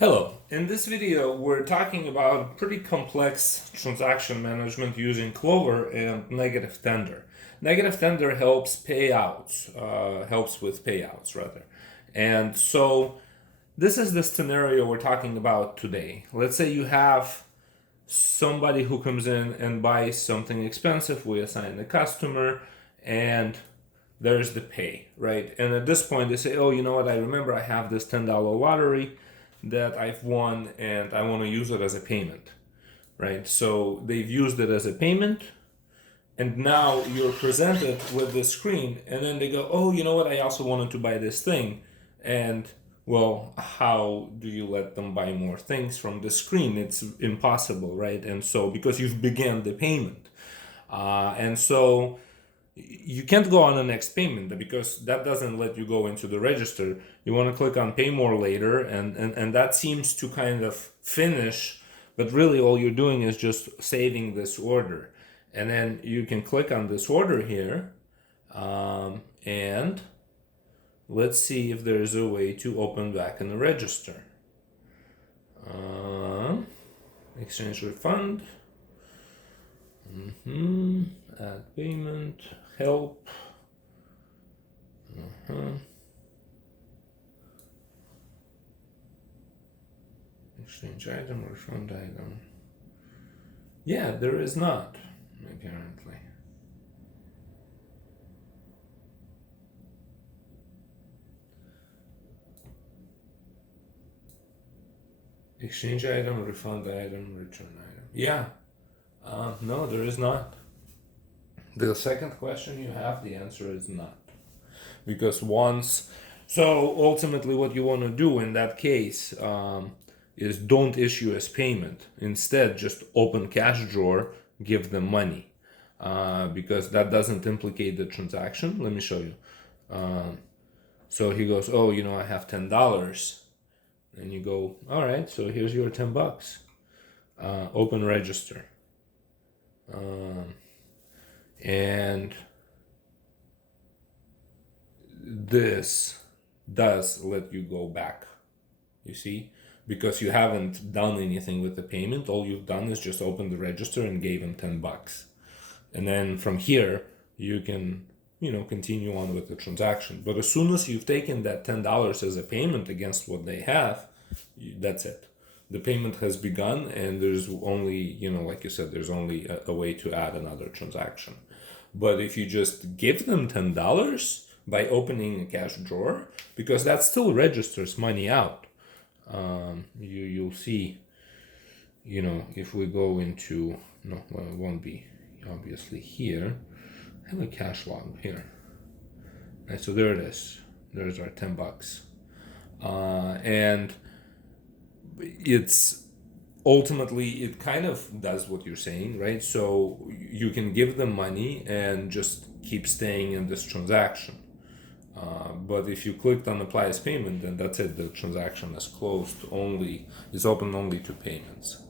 Hello, in this video we're talking about pretty complex transaction management using Clover and negative tender. Negative tender helps with payouts rather. And so this is the scenario we're talking about today. Let's say you have somebody who comes in and buys something expensive, we assign the customer, and there's the pay, right? And at this point, they say, oh, you know what? I remember I have this $10 lottery that I've won and I want to use it as a payment, right? So they've used it as a payment, and now you're presented with the screen, and then they go, oh, you know what? I also wanted to buy this thing. And well, how do you let them buy more things from the screen? It's impossible, right? And so, because you've began the payment. And so you can't go on the next payment because that doesn't let you go into the register. You want to click on pay more later, and that seems to kind of finish, but really all you're doing is just saving this order. And then you can click on this order here, and let's see if there's a way to open back in the register. Exchange refund. Add payment. Help. Exchange item, refund item. Yeah, there is not, apparently. Exchange item, refund item, return item. Yeah, no, there is not. The second question you have, the answer is not. Because once, so ultimately, what you want to do in that case is don't issue as payment. Instead, just open cash drawer, give them money. Because that doesn't implicate the transaction. Let me show you. So he goes, oh, you know, I have $10. And you go, all right, so here's your $10. Open register. And this does let you go back, you see, because you haven't done anything with the payment. All you've done is just open the register and gave him $10. And then from here, you can, continue on with the transaction. But as soon as you've taken that $10 as a payment against what they have, that's it. The payment has begun, and there's only, like you said, there's only a way to add another transaction. But if you just give them $10 by opening a cash drawer, because that still registers money out, you'll see, if we go into, no, well, it won't be obviously here. I have a cash log here. Right, so there it is. There's our $10. And it's ultimately, it kind of does what you're saying, right? So you can give them money and just keep staying in this transaction. But if you clicked on apply as payment, then that's it. The transaction is closed. Is open only to payments.